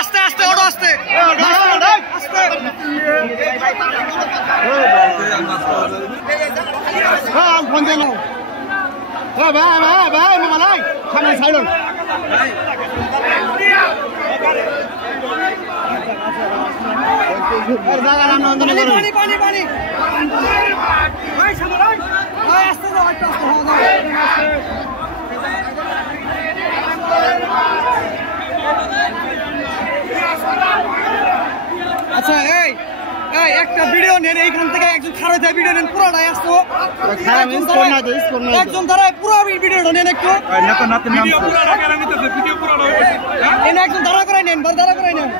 আস্তে আস্তে ওড়ো আস্তে আচ্ছা এই একটা ভিডিও নেন এইখান থেকে একজন খারাপ ভিডিও নেন পুরোটাই আসতো একজন দাঁড়ায় পুরো ভিডিওটা নেন একটু একজন দাঁড়া করে নেন দাঁড়া করে নেন